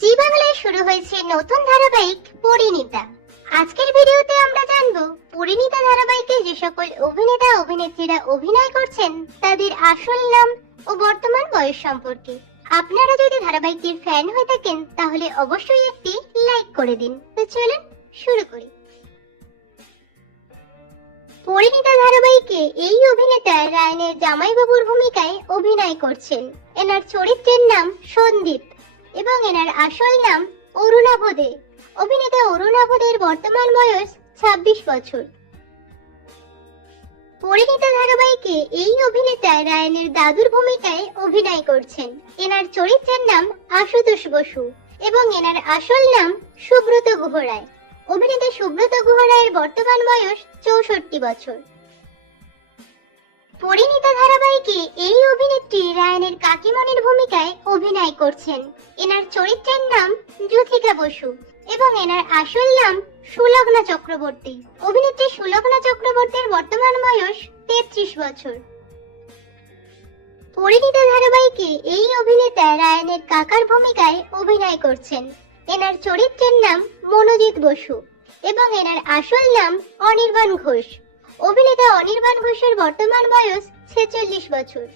জি বাংলায় শুরু হয়েছে নতুন ধারাবাহিক পরিণীতা। আজকের ভিডিওতে আমরা জানবো পরিণীতা ধারাবাহিকে যে সকল অভিনেতা অভিনেত্রীরা অভিনয় করছেন তাদের আসল নাম ও বর্তমান বয়স সম্পর্কে। আপনারা যদি ধারাবাহিকটির ফ্যান হয়ে থাকেন তাহলে অবশ্যই একটি লাইক করে দিন। তো চলুন শুরু করি। পরিণীতা ধারাবাহিকে এই অভিনেতা রায়নের জামাইবাবুর ভূমিকায় অভিনয় করছেন। এনার চরিত্রের নাম সন্দীপ এবং এনার আসল নাম অরুণাভ দে। অভিনেতা অরুণাভ দের বর্তমান বয়স 26 বছর। পরিণীতা ধারাবাহিকে এই অভিনেতা রায়নের দাদুর ভূমিকায় অভিনয় করছেন। এনার চরিত্রের নাম আশুতোষ বসু এবং এনার আসল নাম সুব্রত গুহ রায়। অভিনেতা সুব্রত গুহ রায়ের বর্তমান বয়স 64 বছর। পরিণীতা ধারাবাহিকে এই অভিনেত্রী রায়নের কাকিমণির ভূমিকায় অভিনয় করছেন। এনার চরিত্রের নাম জ্যোতিকা বসু এবং এনার আসল নাম সুলগ্না চক্রবর্তী। অভিনেত্রী সুলগ্না চক্রবর্তীর বর্তমান বয়স 33 বছর। পরিণীতা ধারাবাহিকে এই অভিনেতা রায়নের কাকার ভূমিকায় অভিনয় করছেন। এনার চরিত্রের নাম মনোজিৎ বসু এবং এনার আসল নাম অনির্বাণ ঘোষ। অভিনেতা অনির্বাণ ঘোষের বর্তমান বয়স 46 বছর।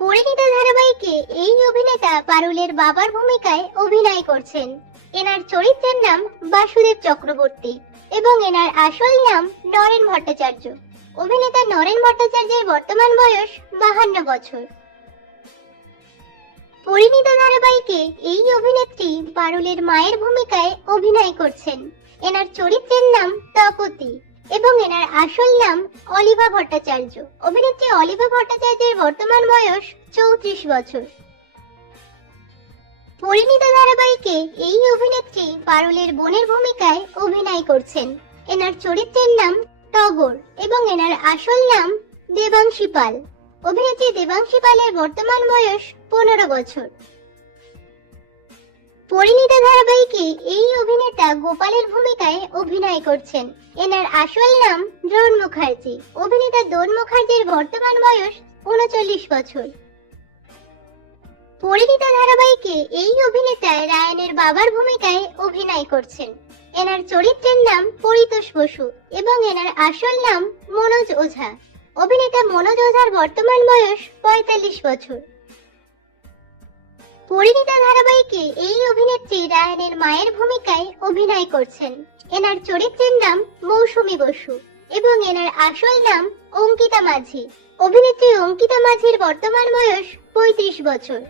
পরিণীতা ধারাবাহিকে এই অভিনেতা পারুলের বাবার ভূমিকায় অভিনয় করছেন। এনার চরিত্রের নাম বাসুদেব চক্রবর্তী এবং এনার আসল নাম নরেন ভট্টাচার্য। অভিনেতা নরেন ভট্টাচার্যের বর্তমান বয়স 52 বছর। পরিণীতা ধারাবাহিকে এই অভিনেত্রী পারুলের মায়ের ভূমিকায় অভিনয় করছেন। এনার চরিত্রের নাম তপতী এবং এনার আসল নাম অলিভা ভট্টাচার্য। অভিনেত্রী অলিভা ভট্টাচার্যের বর্তমান বয়স 34 বছর। পরিণীতা ধারাবাহিকে এই অভিনেত্রী পারুলের বোনের ভূমিকায় অভিনয় করছেন। এনার চরিত্রের নাম টগর এবং এনার আসল নাম দেবাংশী পাল। অভিনেত্রী দেবাংশী পালের বর্তমান বয়স 15 বছর। পরিণীতা ধারাবাহিকে এই অভিনেতা গোপালের ভূমিকায় অভিনয় করছেন। এনার আসল নাম দ্রোণ মুখার্জি। অভিনেতা দ্রোণ মুখার্জির বর্তমান বয়স 39 বছর। পরিণীতা ধারাবাহিকে এই অভিনেতা রায়নের বাবার ভূমিকায় অভিনয় করছেন। এনার চরিত্রের নাম পরিতোষ বসু এবং এনার আসল নাম মনোজ ওঝা। অভিনেতা মনোজ ওঝার বর্তমান বয়স 45 বছর। পরিণীতা ধারাবাহিকে এই অভিনেত্রী রায়নের মায়ের ভূমিকায় অভিনয় করছেন। এনার চরিত্রের নাম মৌসুমী বসু এবং এনার আসল নাম অঙ্কিতা মাঝি। অভিনেত্রী অঙ্কিতা মাঝির বর্তমান বয়স 35 বছর।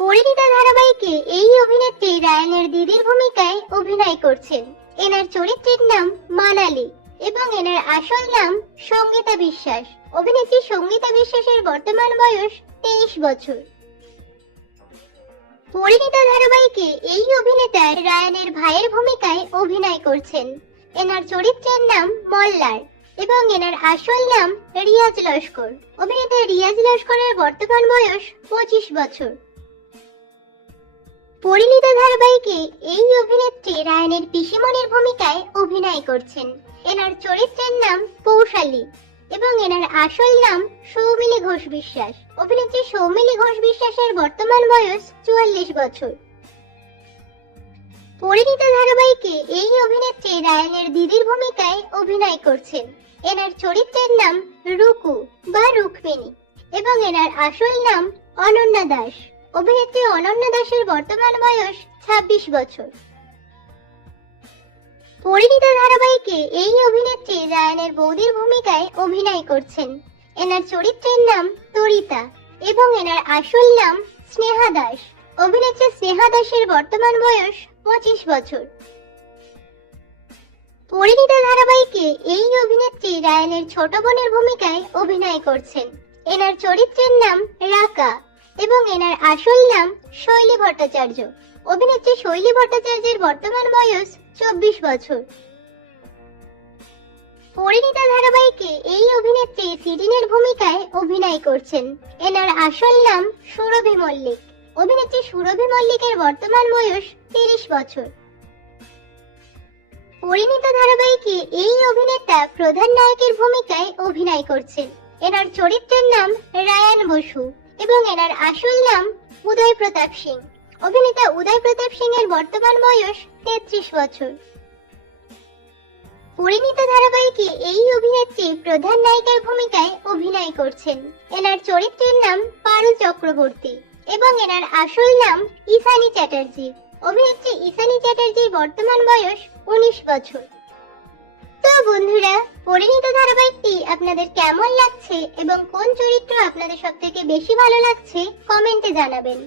পরিণীতা ধারাবাহিকে এই অভিনেত্রী রায়নের দিদির ভূমিকায় অভিনয় করছেন। এনার চরিত্রের নাম মানালি এবং এনার আসল নাম সঙ্গীতা বিশ্বাস। অভিনেত্রী সঙ্গীতা বিশ্বাসের বর্তমান বয়স 23 বছর। পরিণীতা ধারাবাহিকে এই অভিনেতা রায়নের ভাইয়ের ভূমিকায় অভিনয় করছেন। এনার চরিত্রের নাম মল্লার এবং এনার আসল নাম রিয়াজ লস্কর। অভিনেতা রিয়াজ লস্করের বর্তমান বয়স 25 বছর। পরিণীতা ধারাবাহিকে এই অভিনেত্রী রায়নের পিসিমণির ভূমিকায় অভিনয় করছেন। এনার চরিত্রের নাম পৌশালী এবং এনার আসল নাম সৌমিলি ঘোষ বিশ্বাস। অভিনেত্রী সৌমিলি ঘোষ বিশ্বাসের বর্তমান বয়স 44 বছর। পরিণীতা ধারাবাহিকে এই অভিনেত্রী রায়নের দিদির ভূমিকায় অভিনয় করছেন। এনার চরিত্রের নাম রুকু বা রুক্মিণী এবং এনার আসল নাম অনন্যা দাস। অভিনেত্রী অনন্যা দাসের বর্তমান বয়স 26 বছর। পরিণীতা ধারাবাহিকে এই অভিনেত্রী রায়নের বৌদির ভূমিকায় অভিনয় করছেন। এনার চরিত্রের নাম তরিতা এবং এনার আসল নাম স্নেহা দাস। অভিনেত্রী স্নেহা দাসের বর্তমান বয়স 25 বছর। পরিণীতা ধারাবাহিকে এই অভিনেত্রী রায়নের ছোট বোনের ভূমিকায় অভিনয় করছেন। এনার চরিত্রের নাম রাকা এবং এনার আসল নাম শৈলী ভট্টাচার্য। অভিনেত্রী শৈলী ভট্টাচার্যের বর্তমান বয়স 24 বছর। পরিণীতা ধারাবাহিকে এই অভিনেত্রী সিডিনের ভূমিকায় অভিনয় করছেন। এনার আসল নাম সুরভি মল্লিক। অভিনেত্রী সুরভি মল্লিকের বর্তমান বয়স 30 বছর। পরিণীতা ধারাবাহিকে এই অভিনেতা প্রধান নায়কের ভূমিকায় অভিনয় করছেন। এনার চরিত্রের নাম রায়ান বসু এবং এনার আসল নাম উদয় প্রতাপ সিং। অভিনেতা উদয় প্রতাপ সিং এর বর্তমান বয়স 33 বছর। পরিণীতা ধারাবাহিকে এই অভিনেত্রী প্রধান নায়িকার ভূমিকায় অভিনয় করছেন। এনার চরিত্রের নাম পারুল চক্রবর্তী এবং এনার আসল নাম ঈশানী চ্যাটার্জি। অভিনেত্রী ঈশানী চ্যাটার্জির বর্তমান বয়স 19 বছর। তো বন্ধুরা, পরিণীতা ধারাবাহিকটি আপনাদের কেমন লাগছে এবং কোন চরিত্র আপনাদের সবথেকে বেশি ভালো লাগছে কমেন্টে জানাবেন।